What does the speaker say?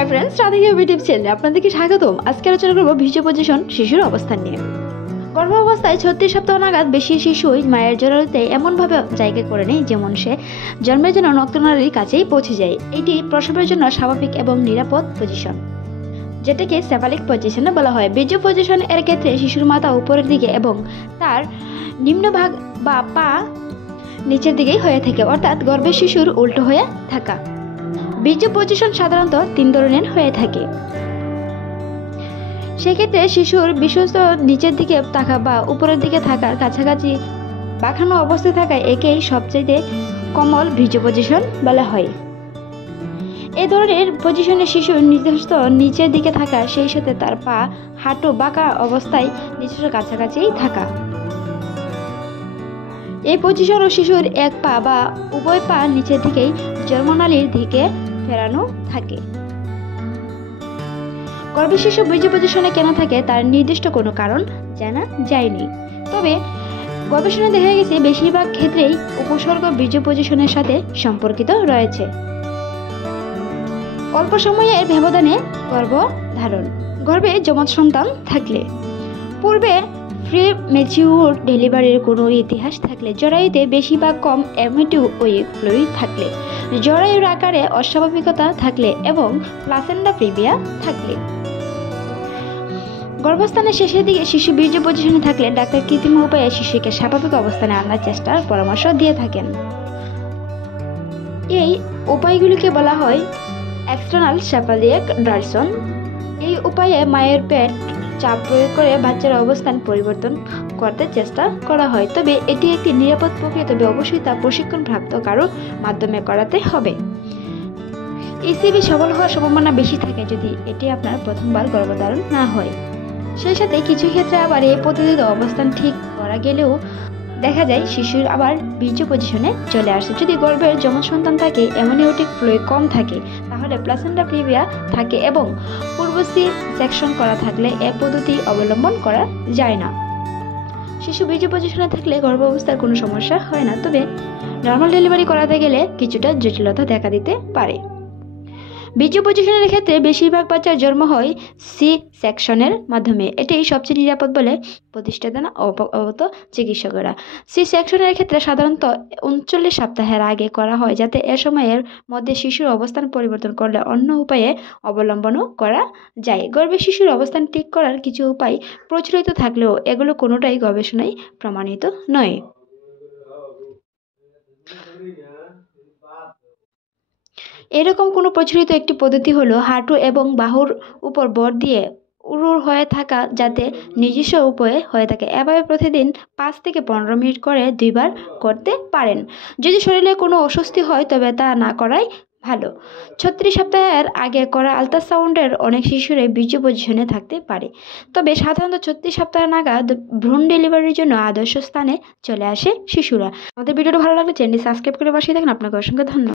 Hi friends, Radhika YouTube চ্যানেলে আপনাদেরকে স্বাগতম। আজকে আলোচনা করব ভিজু পজিশন শিশুর অবস্থান নিয়ে। গর্ভাবস্থায় 36 সপ্তাহ নাগাদ বেশি শিশুই মায়ের জরায়ুতে এমনভাবে জায়গা করে নেয় যেমন সে জন্মের জন্য রক্তনালীর কাছেই পৌঁছে যায়। এটি প্রসবের জন্য স্বাভাবিক এবং নিরাপদ পজিশন, যেটাকে সেফালিক পজিশনে বলা হয়। ভিজু পজিশন এর ক্ষেত্রে শিশুর মাথা উপরের দিকে এবং তার নিম্নভাগ বা পা নিচের দিকেই হয়ে থাকে, অর্থাৎ গর্ভের শিশুর উল্টো হয়ে থাকা। ভিজু পজিশন সাধারণত 3 ধরনের হয়ে থাকে। সেক্ষেত্রে শিশুর বিশ্বস্ত নিচের দিকে থাকা বা উপরের দিকে থাকার কাছাকাছি বাঁকানো অবস্থায় থাকায় একেই সবচেয়ে কমল ভিজু পজিশন বলা হয়। এই ধরনের পজিশনে শিশুর নির্দিষ্ট নিচের দিকে থাকা, সেই সাথে তার পা হাঁটু বাঁকা অবস্থায় নিচের কাছাকাছি থাকা। এই পজিশন ও শিশুর এক পা বা উভয় পা নিচের দিকেই জন্মনালীর দিকে ফেরানো থাকে। গর্ভের শিশু ভিজু পজিশনে কেন থাকে তার নির্দিষ্ট কোনো কারণ জানা যায়নি, তবে গবেষণায় দেখা গেছে বেশিরভাগ ক্ষেত্রেই উপসর্গ ভিজু পজিশনের সাথে সম্পর্কিত রয়েছে। অল্প সময়ের ব্যবধানে গর্ভধারণ, গর্ভে যমজ সন্তান থাকলে, পূর্বে প্রি ম্যাচিউর ডেলিভারির কোনো ইতিহাস থাকলে, জরায়ুতে বেশি বা কম অ্যামিটিউইক ফ্লুইড থাকলে, জরায়ুর আকারে অস্বাভাবিকতা থাকলে এবং প্লাসেন্টা প্রিভিয়া থাকলে। গর্ভস্থানের শেষের দিকে শিশু ভিজু পজিশনে থাকলে ডাক্তার কৃত্রিম উপায়ে শিশুকে স্বাভাবিক অবস্থানে আনার চেষ্টার পরামর্শ দিয়ে থাকেন। এই উপায়গুলিকে বলা হয় এক্সটার্নাল সেফালিক ডাইরেকশন। এই উপায়ে মায়ের পেট চাপ প্রয়োগ করে বাচ্চার অবস্থান পরিবর্তন করতে চেষ্টা করা হয়, তবে এটি একটি নিরাপদ প্রক্রিয়া, তবে অবশ্যই তা প্রশিক্ষণপ্রাপ্ত কারোর মাধ্যমে করাতে হবে। ইসিবি সফল হওয়ার সম্ভাবনা বেশি থাকে যদি এটি আপনার প্রথমবার গর্ভধারণ না হয়। সেই সাথে কিছু ক্ষেত্রে আবার এই পদ্ধতিতে অবস্থান ঠিক করা গেলেও দেখা যায় শিশুর আবার ভিজু পজিশনে চলে আসে। যদি গর্ভের যমজ সন্তান থাকে, অ্যামনিওটিক ফ্লুইড কম থাকে, তাহলে প্লাসেন্টা প্রিভিয়া থাকে এবং পূর্ব সি সেকশন করা থাকলে এই পদ্ধতি অবলম্বন করা যায় না। শিশু ভিজু পজিশনে থাকলে গর্ভাবস্থার কোনো সমস্যা হয় না, তবে নর্মাল ডেলিভারি করাতে গেলে কিছুটা জটিলতা দেখা দিতে পারে। ভিজু পজিশনের ক্ষেত্রে বেশিরভাগ বাচ্চার জন্ম হয় সি সেকশনের মাধ্যমে। এটাই সবচেয়ে নিরাপদ বলে প্রতিষ্ঠা দেন অবগত চিকিৎসকেরা। সি সেকশনের ক্ষেত্রে সাধারণত 39 সপ্তাহের আগে করা হয়, যাতে এ সময়ের মধ্যে শিশুর অবস্থান পরিবর্তন করলে অন্য উপায়ে অবলম্বনও করা যায়। গর্ভে শিশুর অবস্থান ঠিক করার কিছু উপায় প্রচলিত থাকলেও এগুলো কোনোটাই গবেষণায় প্রমাণিত নয়। এরকম কোনো প্রচলিত একটি পদ্ধতি হলো হাঁটু এবং বাহুর উপর ভর দিয়ে উড়ুর হয়ে থাকা, যাতে নিজস্ব উপায়ে হয়ে থাকে। এভাবে প্রতিদিন 5 থেকে 15 মিনিট করে 2 বার করতে পারেন। যদি শরীরে কোনো অস্বস্তি হয় তবে তা না করাই ভালো। 36 সপ্তাহের আগে করা আলট্রাসাউন্ডের অনেক শিশুরাই ভিজু পজিশনে থাকতে পারে, তবে সাধারণত 36 সপ্তাহ নাগাদ ভ্রূণ ডেলিভারির জন্য আদর্শ স্থানে চলে আসে শিশুরা। আমাদের ভিডিওটা ভালো লাগলে চ্যানেলটি সাবস্ক্রাইব করে পাশে থাকুন। আপনাকে অসংখ্য ধন্যবাদ।